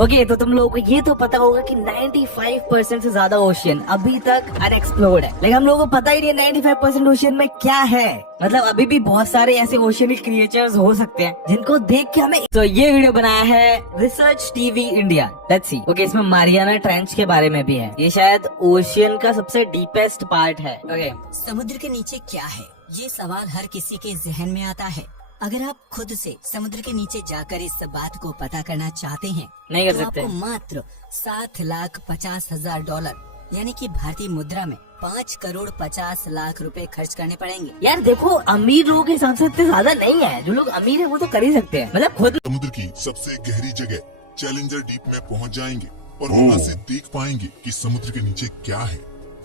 Okay तो तुम लोगों को ये तो पता होगा कि 95% से ज्यादा ओशियन अभी तक अनएक्सप्लोर्ड है, लेकिन हम लोगों को पता ही नहीं 95% ओशियन में क्या है। मतलब अभी भी बहुत सारे ऐसे ओशियनिक क्रिएचर्स हो सकते हैं जिनको देख के हमें। तो ये वीडियो बनाया है research TV India. Let's see. Okay इसमें मारियाना ट्रेंच के बारे में भी है। ये शायद ओशियन का सबसे डीपेस्ट पार्ट है। ओके समुद्र के नीचे क्या है, ये सवाल हर किसी के जहन में आता है। अगर आप खुद से समुद्र के नीचे जाकर इस बात को पता करना चाहते हैं नहीं कर तो सकते। आपको मात्र $7,50,000 यानी कि भारतीय मुद्रा में 5,50,00,000 रुपए खर्च करने पड़ेंगे। यार देखो अमीर लोगों के हिसाब से इतने ज्यादा नहीं है। जो लोग अमीर है वो तो कर ही सकते हैं। मतलब खुद समुद्र की सबसे गहरी जगह चैलेंजर डीप में पहुंच जाएंगे और वहां से देख पाएंगे कि समुद्र के नीचे क्या है।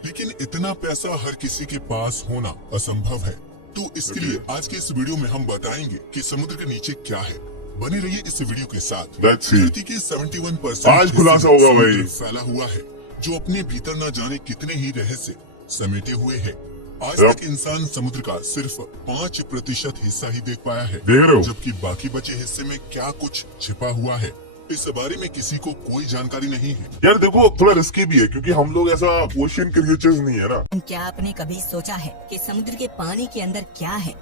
लेकिन इतना पैसा हर किसी के पास होना असंभव है। तो इसके लिए आज के इस वीडियो में हम बताएंगे कि समुद्र के नीचे क्या है। बने रहिए इस वीडियो के साथ। धरती के 71% आज खुलासा होगा भाई। फैला हुआ है जो अपने भीतर न जाने कितने ही रहस्य समेटे हुए है। आज तक इंसान समुद्र का सिर्फ 5% हिस्सा ही देख पाया है, देख रहे हो? जबकि बाकी बचे हिस्से में क्या कुछ छिपा हुआ है इस बारे में किसी को कोई जानकारी नहीं है। यार देखो थोड़ा रिस्की भी है क्योंकि हम लोग ऐसा ओशियन क्रिएचर्स नहीं है ना। क्या आपने कभी सोचा है कि समुद्र के पानी के अंदर क्या है?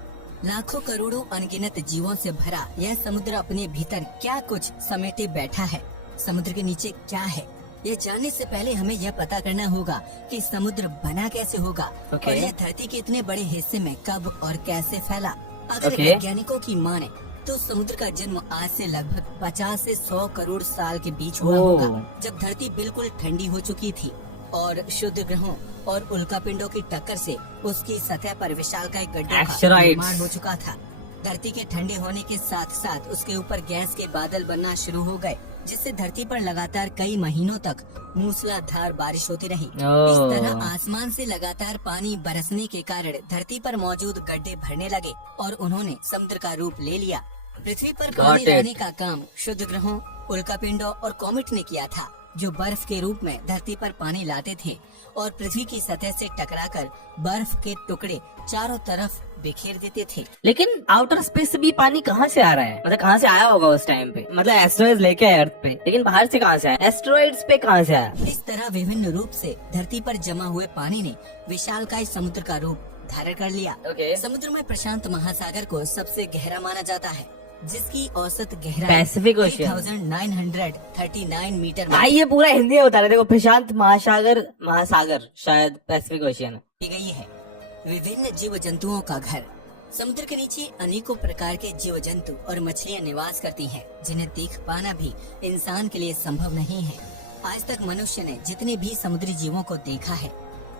लाखों करोड़ों अनगिनत जीवों से भरा यह समुद्र अपने भीतर क्या कुछ समेटे बैठा है। समुद्र के नीचे क्या है, ये जानने से पहले हमें यह पता करना होगा कि समुद्र बना कैसे होगा Okay. और यह धरती के इतने बड़े हिस्से में कब और कैसे फैला। अगर Okay. वैज्ञानिकों की माने तो समुद्र का जन्म आज से लगभग 50 से 100 करोड़ साल के बीच हुआ ओह। होगा, जब धरती बिल्कुल ठंडी हो चुकी थी और शुद्ध ग्रहों और उल्कापिंडों की टक्कर से उसकी सतह पर विशालकाय गड्ढों का Asteroids। निर्माण हो चुका था। धरती के ठंडे होने के साथ साथ उसके ऊपर गैस के बादल बनना शुरू हो गए, जिससे धरती पर लगातार कई महीनों तक मूसलाधार बारिश होती रही। इस तरह आसमान से लगातार पानी बरसने के कारण धरती पर मौजूद गड्ढे भरने लगे और उन्होंने समुद्र का रूप ले लिया। पृथ्वी पर पानी it. लाने का काम शुद्ध ग्रहों, उल्कापिंडों और कॉमेट ने किया था, जो बर्फ के रूप में धरती पर पानी लाते थे और पृथ्वी की सतह से टकराकर बर्फ के टुकड़े चारों तरफ बिखेर देते थे। लेकिन आउटर स्पेस से भी पानी कहाँ से आ रहा है? मतलब कहाँ से आया होगा उस टाइम पे? मतलब एस्ट्रॉइड्स लेके आए अर्थ पे, लेकिन बाहर से कहाँ से आया? एस्ट्रॉइड्स पे कहाँ से आया? इस तरह विभिन्न रूप से धरती पर जमा हुए पानी ने विशालकाय समुद्र का रूप धारण कर लिया। Okay. समुद्र में प्रशांत महासागर को सबसे गहरा माना जाता है, जिसकी औसत गहराई पैसिफिक ओशियन 3939 मीटर भाई ये पूरा हिंदी में बता रहे। देखो प्रशांत महासागर शायद पैसिफिक ओशियन की गई है। विभिन्न जीव जंतुओं का घर। समुद्र के नीचे अनेकों प्रकार के जीव जंतु और मछलियां निवास करती हैं, जिन्हें देख पाना भी इंसान के लिए संभव नहीं है। आज तक मनुष्य ने जितने भी समुद्री जीवों को देखा है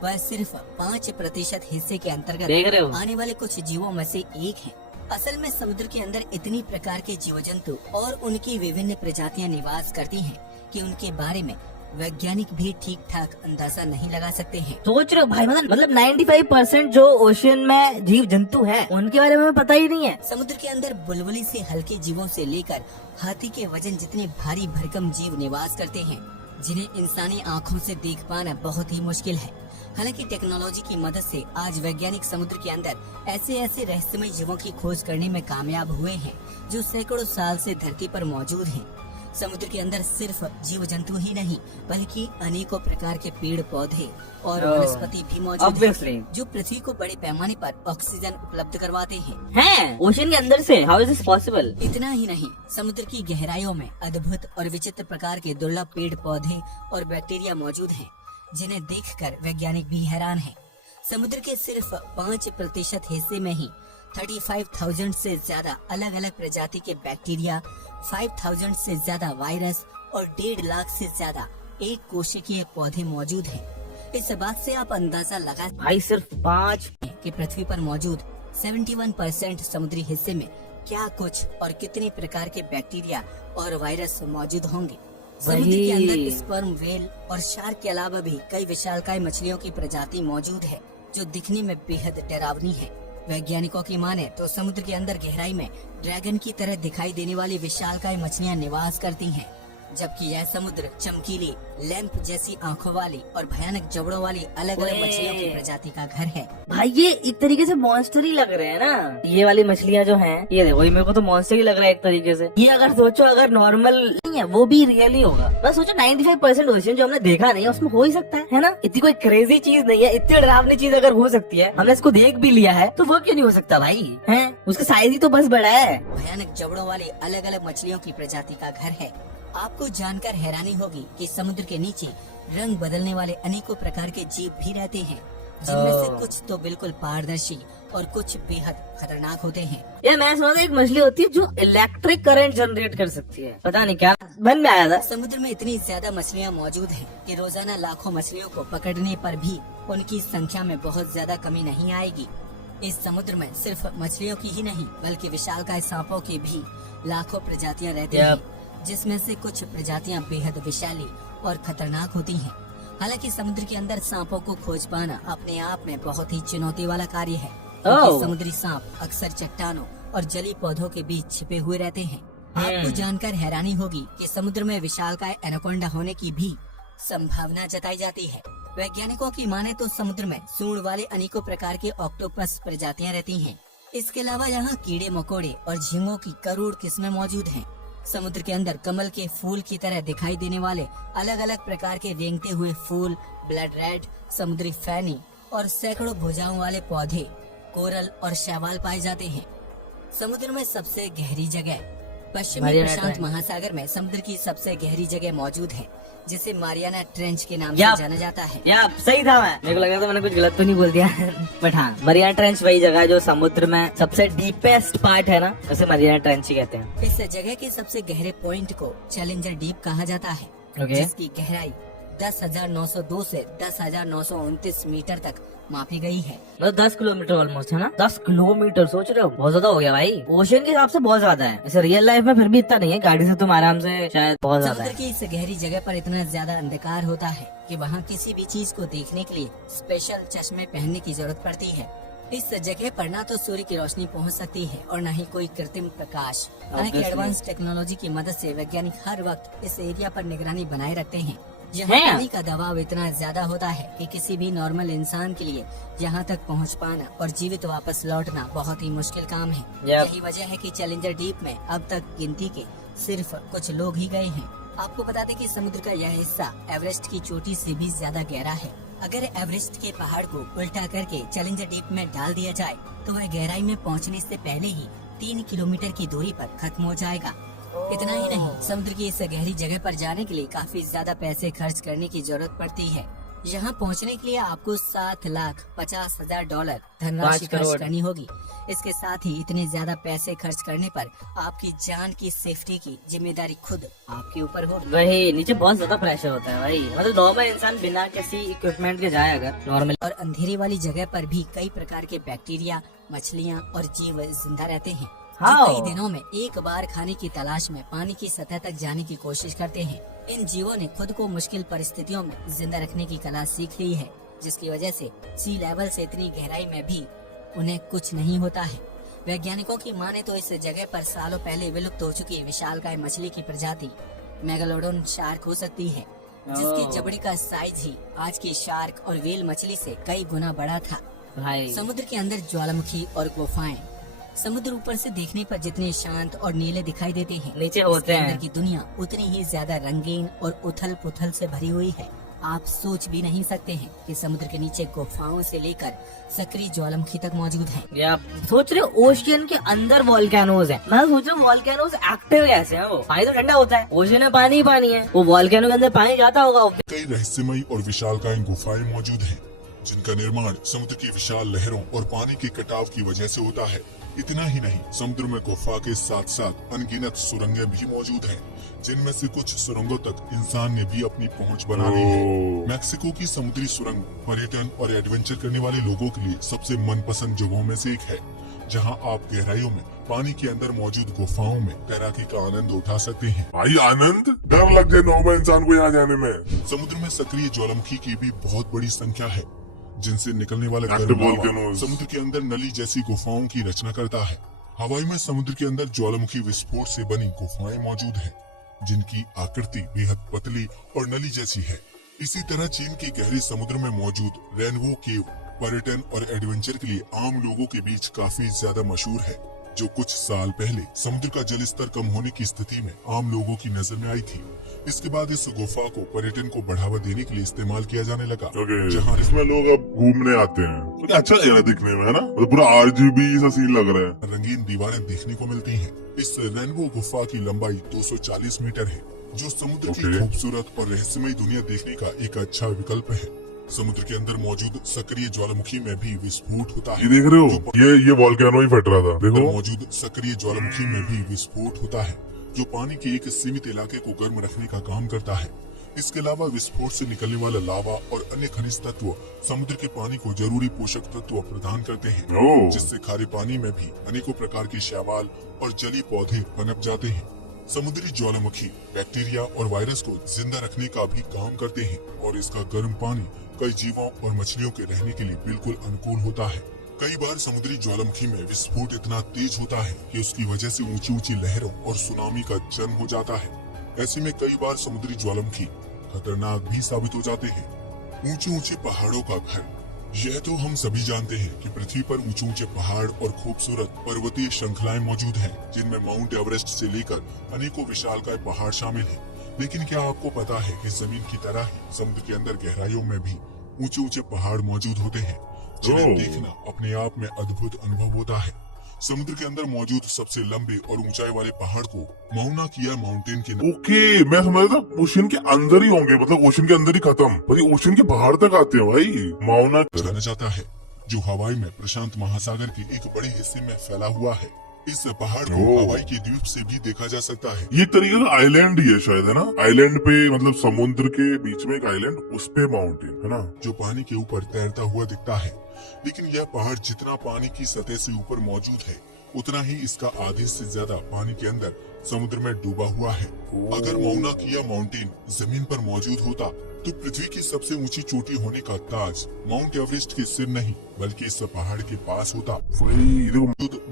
वह सिर्फ 5% हिस्से के अंतर्गत देख रहे हो? आने वाले कुछ जीवों में से एक है। असल में समुद्र के अंदर इतनी प्रकार के जीव जंतु और उनकी विभिन्न प्रजातियां निवास करती हैं कि उनके बारे में वैज्ञानिक भी ठीक ठाक अंदाजा नहीं लगा सकते हैं। सोच रहे हो भाई? मतलब 95% जो ओशियन में जीव जंतु हैं उनके बारे में हमें पता ही नहीं है। समुद्र के अंदर बुलबुली से हल्के जीवों से लेकर हाथी के वजन जितने भारी भरकम जीव निवास करते हैं, जिन्हें इंसानी आँखों से देख पाना बहुत ही मुश्किल है। हालांकि टेक्नोलॉजी की मदद से आज वैज्ञानिक समुद्र के अंदर ऐसे रहस्यमय जीवों की खोज करने में कामयाब हुए हैं, जो सैकड़ों साल से धरती पर मौजूद हैं। समुद्र के अंदर सिर्फ जीव जंतु ही नहीं बल्कि अनेकों प्रकार के पेड़ पौधे और वनस्पति भी मौजूद Obviously. हैं, जो पृथ्वी को बड़े पैमाने पर ऑक्सीजन उपलब्ध करवाते हैं। हैं ओशियन के अंदर से? How is this possible? इतना ही नहीं, समुद्र की गहराइयों में अद्भुत और विचित्र प्रकार के दुर्लभ पेड़ पौधे और बैक्टीरिया मौजूद हैं, जिन्हें देखकर वैज्ञानिक भी हैरान हैं। समुद्र के सिर्फ 5% हिस्से में ही 35,000 से ज्यादा अलग अलग प्रजाति के बैक्टीरिया, 5,000 से ज्यादा वायरस और 1.5 लाख से ज्यादा एक कोशिकीय पौधे मौजूद हैं। इस बात से आप अंदाजा लगा भाई सिर्फ 5? कि पृथ्वी पर मौजूद 71% समुद्री हिस्से में क्या कुछ और कितने प्रकार के बैक्टीरिया और वायरस मौजूद होंगे। समुद्र के अंदर स्पर्म व्हेल और शार्क के अलावा भी कई विशालकाय मछलियों की प्रजाति मौजूद है, जो दिखने में बेहद डरावनी है। वैज्ञानिकों की माने तो समुद्र के अंदर गहराई में ड्रैगन की तरह दिखाई देने वाली विशालकाय मछलियां निवास करती हैं, जबकि यह समुद्र चमकीली लैंप जैसी आंखों वाली और भयानक जबड़ों वाली अलग अलग ओए। मछलियों की प्रजाति का घर है। भाई ये एक तरीके से मॉन्स्टर ही लग रहे हैं ना, ये वाली मछलियाँ जो हैं, ये देखो, ये मेरे को तो मॉन्स्टर ही लग रहा है एक तरीके से। ये अगर सोचो अगर नॉर्मल नहीं है वो भी रियल ही होगा। बस सोचो 95% ओशियन जो हमने देखा नहीं है उसमें हो ही सकता है ना। इतनी कोई क्रेजी चीज नहीं है, इतनी डरावनी चीज अगर हो सकती है, हमने इसको देख भी लिया है, तो वो क्यों नहीं हो सकता भाई, है? उसका साइज ही तो बस बड़ा है। भयानक जबड़ों वाली अलग अलग मछलियों की प्रजाति का घर है। आपको जानकर हैरानी होगी कि समुद्र के नीचे रंग बदलने वाले अनेकों प्रकार के जीव भी रहते हैं, जिनमें से ओह। कुछ तो बिल्कुल पारदर्शी और कुछ बेहद खतरनाक होते हैं। यार मैं सुना था एक मछली होती है जो इलेक्ट्रिक करंट जनरेट कर सकती है, पता नहीं क्या मन में आया था। समुद्र में इतनी ज्यादा मछलियाँ मौजूद हैं कि रोजाना लाखों मछलियों को पकड़ने पर भी उनकी संख्या में बहुत ज्यादा कमी नहीं आएगी। इस समुद्र में सिर्फ मछलियों की ही नहीं बल्कि विशालकाय सांपों की भी लाखों प्रजातियां रहती हैं, जिसमें से कुछ प्रजातियां बेहद विशाली और खतरनाक होती हैं। हालांकि समुद्र के अंदर सांपों को खोज पाना अपने आप में बहुत ही चुनौती वाला कार्य है, क्योंकि समुद्री सांप अक्सर चट्टानों और जली पौधों के बीच छिपे हुए रहते हैं। आपको जानकर हैरानी होगी कि समुद्र में विशालकाय एनाकोंडा होने की भी संभावना जताई जाती है। वैज्ञानिकों की माने तो समुद्र में सूंड वाले अनेकों प्रकार के ऑक्टोपस प्रजातियां रहती हैं। इसके अलावा यहाँ कीड़े मकोड़े और झींगों की करोड़ किस्में मौजूद हैं। समुद्र के अंदर कमल के फूल की तरह दिखाई देने वाले अलग अलग प्रकार के रेंगते हुए फूल, ब्लड रेड, समुद्री फैनी और सैकड़ों भुजाओं वाले पौधे, कोरल और शैवाल पाए जाते हैं। समुद्र में सबसे गहरी जगह पश्चिमी मारियाना प्रशांत ट्रेंच। महासागर में समुद्र की सबसे गहरी जगह मौजूद है, जिसे मारियाना ट्रेंच के नाम या- से जाना जाता है। या सही था, मैं मेरे को लगा था मैंने कुछ गलत तो नहीं बोल दिया। बट हाँ, मरियाना ट्रेंच वही जगह है जो समुद्र में सबसे डीपेस्ट पार्ट है ना, उसे मरियाना ट्रेंच ही कहते हैं। इस जगह के सबसे गहरे पॉइंट को चैलेंजर डीप कहा जाता है, ओके। जिसकी गहराई 10,902 से 10,929 मीटर तक मापी गई है। मतलब 10 किलोमीटर ऑलमोस्ट, है ना? 10 किलोमीटर, सोच रहे हो, बहुत ज्यादा हो गया भाई। ओशन के हिसाब से बहुत ज्यादा है, ऐसे रियल लाइफ में फिर भी इतना नहीं है, गाड़ी से तुम आराम से शायद बहुत ज्यादा समुद्र है। की इस गहरी जगह पर इतना ज्यादा अंधकार होता है कि वहाँ किसी भी चीज को देखने के लिए स्पेशल चश्मे पहनने की जरूरत पड़ती है। इस जगह पर ना तो सूर्य की रोशनी पहुंच सकती है और न ही कोई कृत्रिम प्रकाश। हालांकि Obviously। एडवांस टेक्नोलॉजी की मदद से वैज्ञानिक हर वक्त इस एरिया पर निगरानी बनाए रखते हैं। यहाँ है। पानी का दबाव इतना ज्यादा होता है कि किसी भी नॉर्मल इंसान के लिए यहाँ तक पहुँच पाना और जीवित वापस लौटना बहुत ही मुश्किल काम है। यही वजह है कि चैलेंजर डीप में अब तक गिनती के सिर्फ कुछ लोग ही गए हैं। आपको बता दें कि समुद्र का यह हिस्सा एवरेस्ट की चोटी से भी ज्यादा गहरा है। अगर एवरेस्ट के पहाड़ को उल्टा करके चैलेंजर डीप में डाल दिया जाए तो वह गहराई में पहुंचने से पहले ही 3 किलोमीटर की दूरी पर खत्म हो जाएगा। इतना ही नहीं, समुद्र की इस गहरी जगह पर जाने के लिए काफी ज्यादा पैसे खर्च करने की जरूरत पड़ती है। यहाँ पहुँचने के लिए आपको $7,50,000 धनराशि 5 खर्च करोड़। करनी होगी। इसके साथ ही इतने ज्यादा पैसे खर्च करने पर आपकी जान की सेफ्टी की जिम्मेदारी खुद आपके ऊपर होगी। वही, नीचे बहुत ज्यादा प्रेशर होता है भाई, मतलब नॉर्मल इंसान बिना किसी इक्विपमेंट के जाए अगर नॉर्मल। और अंधेरी वाली जगह पर भी कई प्रकार के बैक्टीरिया, मछलियाँ और जीव जिंदा रहते हैं, जो हाँ। कई दिनों में एक बार खाने की तलाश में पानी की सतह तक जाने की कोशिश करते हैं। इन जीवों ने खुद को मुश्किल परिस्थितियों में जिंदा रखने की कला सीख ली है, जिसकी वजह से सी लेवल से इतनी गहराई में भी उन्हें कुछ नहीं होता है। वैज्ञानिकों की माने तो इस जगह पर सालों पहले विलुप्त हो चुकी विशालकाय मछली की प्रजाति मेगालोडोन शार्क हो सकती है, जिसकी जबड़ी का साइज ही आज की शार्क और व्हेल मछली से कई गुना बड़ा था। भाई समुद्र के अंदर ज्वालामुखी और गुफाएं समुद्र ऊपर से देखने पर जितने शांत और नीले दिखाई देते हैं, नीचे होते इसके हैं। अंदर की दुनिया उतनी ही ज्यादा रंगीन और उथल पुथल से भरी हुई है। आप सोच भी नहीं सकते हैं कि समुद्र के नीचे गुफाओं से लेकर सक्रिय ज्वालामुखी तक मौजूद है। या सोच रहे हो ओशियन के अंदर वॉल्केनोज है, मैं सोच रहा हूँ वॉल्केनोज एक्टिव कैसे हैं? वो पानी तो ठंडा होता है, ओशियन में पानी ही पानी है, वो वॉल्केनो के अंदर पानी जाता होगा। कई रहस्यमयी और विशालकाय गुफाएं मौजूद हैं, जिनका निर्माण समुद्र की विशाल लहरों और पानी के कटाव की वजह से होता है। इतना ही नहीं, समुद्र में गुफा के साथ साथ अनगिनत सुरंगें भी मौजूद हैं, जिनमें से कुछ सुरंगों तक इंसान ने भी अपनी पहुंच बना ली है। मैक्सिको की समुद्री सुरंग पर्यटन और एडवेंचर करने वाले लोगों के लिए सबसे मनपसंद जगहों में से एक है, जहां आप गहराइयों में पानी के अंदर मौजूद गुफाओं में तैराकी का आनंद उठा सकते हैं। भाई आनंद, डर लग जाए नॉर्मल इंसान को यहाँ जाने में। समुद्र में सक्रिय ज्वालामुखी की भी बहुत बड़ी संख्या है, जिनसे निकलने वाला Active गर्म हवा volcanoes। समुद्र के अंदर नली जैसी गुफाओं की रचना करता है। हवाई में समुद्र के अंदर ज्वालामुखी विस्फोट से बनी गुफाएं मौजूद हैं, जिनकी आकृति बेहद पतली और नली जैसी है। इसी तरह चीन के गहरे समुद्र में मौजूद रेनबो केव पर्यटन और एडवेंचर के लिए आम लोगों के बीच काफी ज्यादा मशहूर है, जो कुछ साल पहले समुद्र का जल स्तर कम होने की स्थिति में आम लोगों की नजर में आई थी। इसके बाद इस गुफा को पर्यटन को बढ़ावा देने के लिए इस्तेमाल किया जाने लगा। जहाँ इसमें लोग अब घूमने आते हैं, तो अच्छा लग रहा है दिखने में, है ना? मतलब पूरा RGB सा सीन लग रहा है। रंगीन दीवारें देखने को मिलती हैं। इस रेनबो गुफा की लंबाई 240 मीटर है, जो समुद्र की खूबसूरत और रहस्यमय दुनिया देखने का एक अच्छा विकल्प है। समुद्र के अंदर मौजूद सक्रिय ज्वालामुखी में भी विस्फोट होता है। ये देख रहे हो, ये वोल्केनो ही फट रहा था, देखो। मौजूद सक्रिय ज्वालामुखी में भी विस्फोट होता है, जो पानी के एक सीमित इलाके को गर्म रखने का काम करता है। इसके अलावा विस्फोट से निकलने वाला लावा और अन्य खनिज तत्व समुद्र के पानी को जरूरी पोषक तत्व प्रदान करते हैं, जिससे खारे पानी में भी अनेकों प्रकार के शैवाल और जलीय पौधे पनप जाते हैं। समुद्री ज्वालामुखी बैक्टीरिया और वायरस को जिंदा रखने का भी काम करते हैं और इसका गर्म पानी कई जीवों और मछलियों के रहने के लिए बिल्कुल अनुकूल होता है। कई बार समुद्री ज्वालामुखी में विस्फोट इतना तेज होता है कि उसकी वजह से ऊंची ऊंची लहरों और सुनामी का जन्म हो जाता है। ऐसे में कई बार समुद्री ज्वालामुखी खतरनाक भी साबित हो जाते हैं। ऊंचे ऊंचे पहाड़ों का घर, यह तो हम सभी जानते हैं कि पृथ्वी पर ऊंचे ऊंचे पहाड़ और खूबसूरत पर्वतीय श्रृंखलाएं मौजूद हैं, जिनमें माउंट एवरेस्ट से लेकर अनेकों विशालकाय पहाड़ शामिल हैं। लेकिन क्या आपको पता है कि जमीन की तरह ही समुद्र के अंदर गहराइयों में भी ऊंचे ऊंचे पहाड़ मौजूद होते हैं, जिन्हें देखना अपने आप में अद्भुत अनुभव होता है। समुद्र के अंदर मौजूद सबसे लंबे और ऊंचाई वाले पहाड़ को माउना किया माउंटेन के ओके, मैं समझ रहा था ओशन के अंदर ही होंगे, मतलब ओशन के अंदर ही खत्म, पर ये ओशन के बाहर तक आते हैं भाई। माउना जाना जाता है, जो हवाई में प्रशांत महासागर के एक बड़े हिस्से में फैला हुआ है। इस पहाड़ को हवाई के द्वीप से भी देखा जा सकता है। ये तरीके का आइलैंड ही है शायद, है ना? आइलैंड पे मतलब समुद्र के बीच में एक आइलैंड, उस पे माउंटेन, है ना? जो पानी के ऊपर तैरता हुआ दिखता है। लेकिन यह पहाड़ जितना पानी की सतह से ऊपर मौजूद है, उतना ही इसका आधे से ज्यादा पानी के अंदर समुद्र में डूबा हुआ है। अगर माउना किया माउंटेन जमीन पर मौजूद होता, तो पृथ्वी की सबसे ऊंची चोटी होने का ताज माउंट एवरेस्ट के सिर नहीं बल्कि इस पहाड़ के पास होता।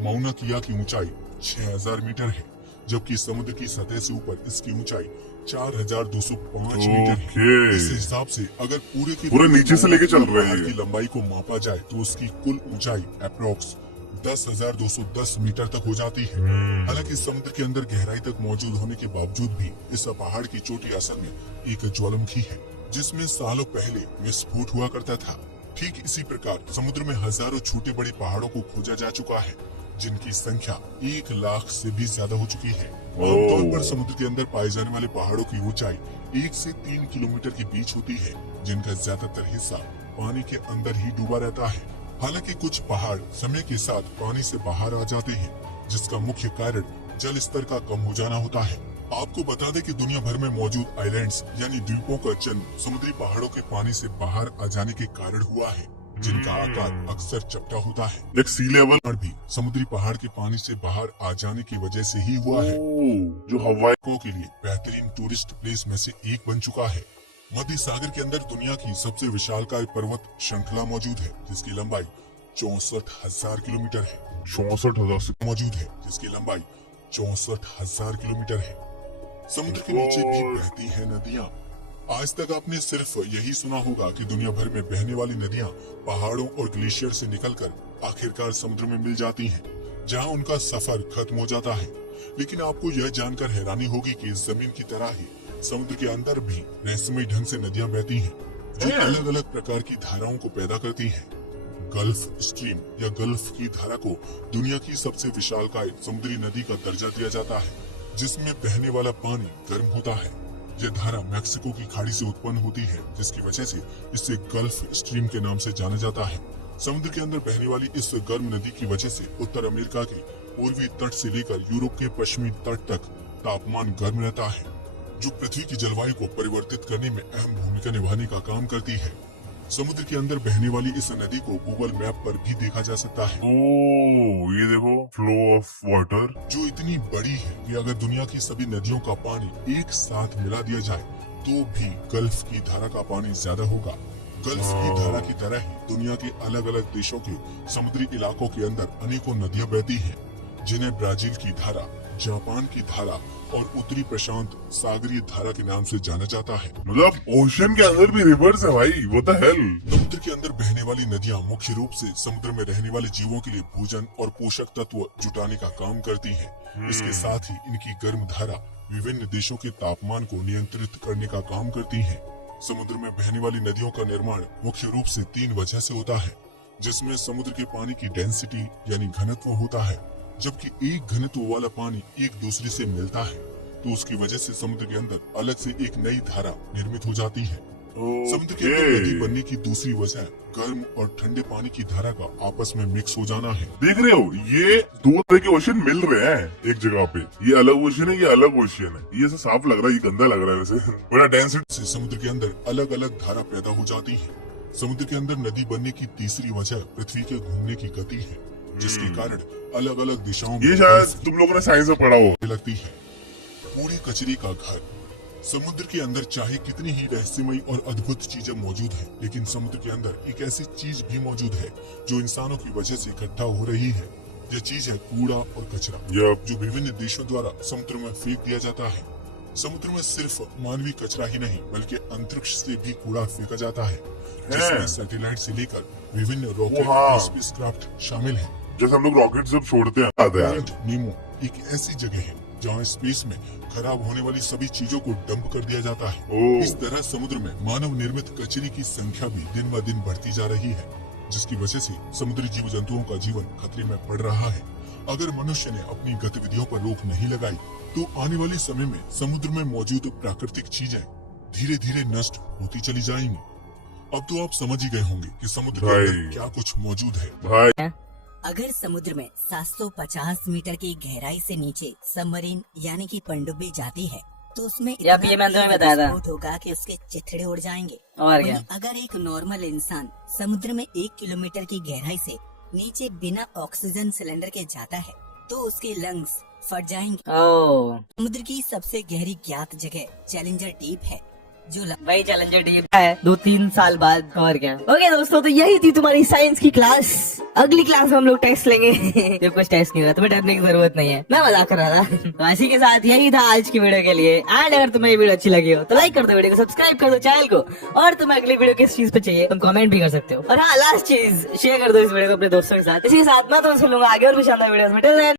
माउना किया की ऊंचाई 6000 मीटर है, जबकि समुद्र की सतह से ऊपर इसकी ऊंचाई 4205 मीटर है। इस हिसाब से अगर पूरे नीचे से लेके चल रहे हैं की लंबाई को मापा जाए तो उसकी कुल ऊंचाई अप्रोक्स 10,210 मीटर तक हो जाती है। हालांकि समुद्र के अंदर गहराई तक मौजूद होने के बावजूद भी इस पहाड़ की चोटी असल में एक ज्वालामुखी है, जिसमें सालों पहले विस्फोट हुआ करता था। ठीक इसी प्रकार समुद्र में हजारों छोटे बड़े पहाड़ों को खोजा जा चुका है, जिनकी संख्या 1 लाख से भी ज्यादा हो चुकी है। आमतौर पर समुद्र के अंदर पाए जाने वाले पहाड़ों की ऊंचाई 1 से 3 किलोमीटर के बीच होती है, जिनका ज्यादातर हिस्सा पानी के अंदर ही डूबा रहता है। हालांकि कुछ पहाड़ समय के साथ पानी से बाहर आ जाते हैं, जिसका मुख्य कारण जल स्तर का कम हो जाना होता है। आपको बता दें कि दुनिया भर में मौजूद आइलैंड्स यानी द्वीपों का जन्म समुद्री पहाड़ों के पानी से बाहर आ जाने के कारण हुआ है, जिनका आकार अक्सर चपटा होता है। एक सी लेवल पर भी समुद्री पहाड़ के पानी से बाहर आ जाने की वजह से ही हुआ है, जो हवाई के लिए बेहतरीन टूरिस्ट प्लेस में से एक बन चुका है। मध्य सागर के अंदर दुनिया की सबसे विशालकाय पर्वत श्रृंखला मौजूद है, जिसकी लंबाई 64,000 किलोमीटर है। 64,000 मौजूद है, जिसकी लंबाई 64,000 किलोमीटर है। समुद्र के नीचे भी बहती है नदियाँ। आज तक आपने सिर्फ यही सुना होगा कि दुनिया भर में बहने वाली नदियाँ पहाड़ों और ग्लेशियर से निकलकर आखिरकार समुद्र में मिल जाती हैं, जहाँ उनका सफर खत्म हो जाता है। लेकिन आपको यह जानकर हैरानी होगी कि जमीन की तरह ही समुद्र के अंदर भी रहस्यमय ढंग से नदियां बहती हैं, जो अलग अलग प्रकार की धाराओं को पैदा करती हैं। गल्फ स्ट्रीम या गल्फ की धारा को दुनिया की सबसे विशालकाय समुद्री नदी का दर्जा दिया जाता है, जिसमें बहने वाला पानी गर्म होता है। यह धारा मैक्सिको की खाड़ी से उत्पन्न होती है, जिसकी वजह से इसे गल्फ स्ट्रीम के नाम से जाना जाता है। समुद्र के अंदर बहने वाली इस गर्म नदी की वजह से उत्तर अमेरिका के पूर्वी तट से लेकर यूरोप के पश्चिमी तट तक तापमान गर्म रहता है, जो पृथ्वी की जलवायु को परिवर्तित करने में अहम भूमिका निभाने का काम करती है। समुद्र के अंदर बहने वाली इस नदी को गूगल मैप पर भी देखा जा सकता है। ये देखो, फ्लो ऑफ वाटर, जो इतनी बड़ी है कि अगर दुनिया की सभी नदियों का पानी एक साथ मिला दिया जाए तो भी गल्फ की धारा का पानी ज्यादा होगा। गल्फ की धारा की तरह ही दुनिया के अलग अलग देशों के समुद्री इलाकों के अंदर अनेकों नदियां बहती हैं, जिन्हें ब्राजील की धारा जापान की धारा और उत्तरी प्रशांत सागरीय धारा के नाम से जाना जाता है। मतलब ओशन के अंदर भी रिवर्स है भाई, वो तो हेल। समुद्र के अंदर बहने वाली नदियां मुख्य रूप से समुद्र में रहने वाले जीवों के लिए भोजन और पोषक तत्व जुटाने का काम करती हैं। इसके साथ ही इनकी गर्म धारा विभिन्न देशों के तापमान को नियंत्रित करने का काम करती है। समुद्र में बहने वाली नदियों का निर्माण मुख्य रूप से 3 वजह से होता है, जिसमें समुद्र के पानी की डेंसिटी यानी घनत्व होता है। जबकि एक घनत्व वाला पानी एक दूसरे से मिलता है तो उसकी वजह से समुद्र के अंदर अलग से एक नई धारा निर्मित हो जाती है। समुद्र के अंदर नदी बनने की दूसरी वजह गर्म और ठंडे पानी की धारा का आपस में मिक्स हो जाना है। देख रहे हो, ये 2 तरह के ओशन मिल रहे हैं एक जगह पे। ये अलग ओशन है, ये अलग ओशन है। ये ऐसा साफ लग रहा है, ये गंदा लग रहा है वैसे। बड़ा डेंसिटी से समुद्र के अंदर अलग अलग धारा पैदा हो जाती है। समुद्र के अंदर नदी बनने की तीसरी वजह पृथ्वी के घूमने की गति है, जिसके कारण अलग अलग दिशाओं में ये शायद तुम लोगों ने साइंस में पढ़ा हो। लगती है। कूड़े कचरे का घर। समुद्र के अंदर चाहे कितनी ही रहस्यमयी और अद्भुत चीजें मौजूद हैं, लेकिन समुद्र के अंदर एक ऐसी चीज भी मौजूद है जो इंसानों की वजह से इकट्ठा हो रही है। यह चीज है कूड़ा और कचरा, जो विभिन्न देशों द्वारा समुद्र में फेंक दिया जाता है। समुद्र में सिर्फ मानवीय कचरा ही नहीं बल्कि अंतरिक्ष से भी कूड़ा फेंका जाता है, जिसमें सैटेलाइट से लेकर विभिन्न रॉकेट और स्पेसक्राफ्ट शामिल हैं। जैसे हम लोग रॉकेट जब छोड़ते हैं पॉइंट नीमो एक ऐसी जगह है जहाँ स्पेस में खराब होने वाली सभी चीजों को डंप कर दिया जाता है। इस तरह समुद्र में मानव निर्मित कचरे की संख्या भी दिन ब दिन बढ़ती जा रही है, जिसकी वजह से समुद्री जीव जंतुओं का जीवन खतरे में पड़ रहा है। अगर मनुष्य ने अपनी गतिविधियों पर रोक नहीं लगाई तो आने वाले समय में समुद्र में मौजूद प्राकृतिक चीजें धीरे धीरे नष्ट होती चली जाएंगी। अब तो आप समझ ही गए होंगे कि समुद्र के अंदर क्या कुछ मौजूद है। भाई अगर समुद्र में 750 मीटर की गहराई से नीचे सबमरीन यानी कि पनडुब्बी जाती है तो उसमें या ये मैंने तुम्हें बताया था। विस्फोट होगा कि उसके चिथड़े उड़ जाएंगे। और क्या? वहीं अगर एक नॉर्मल इंसान समुद्र में 1 किलोमीटर की गहराई से नीचे बिना ऑक्सीजन सिलेंडर के जाता है तो उसके लंग्स फट जाएंगे। ओह, समुद्र की सबसे गहरी ज्ञात जगह चैलेंजर डीप है जो वही चैलेंजर डीप है 2-3 साल बाद। और क्या? ओके दोस्तों, तो यही थी तुम्हारी साइंस की क्लास। अगली क्लास में हम लोग टेस्ट लेंगे। तो कुछ टेस्ट नहीं हो रहा, तुम्हें डरने की जरूरत नहीं है, मैं मजाक कर रहा था। तो इसी के साथ यही था आज की वीडियो के लिए। एंड अगर तुम्हें ये वीडियो अच्छी लगी हो तो लाइक कर दो, वीडियो को सब्सक्राइब कर दो चैनल को। और तुम्हें अगली वीडियो किस चीज पे चाहिए तुम कमेंट भी कर सकते हो। और हाँ, लास्ट चीज, शेयर कर दो इस वीडियो को अपने दोस्तों के साथ। इसी के साथ मैं तो मिलूंगा आगे और भी शानदार वीडियोस में। Till then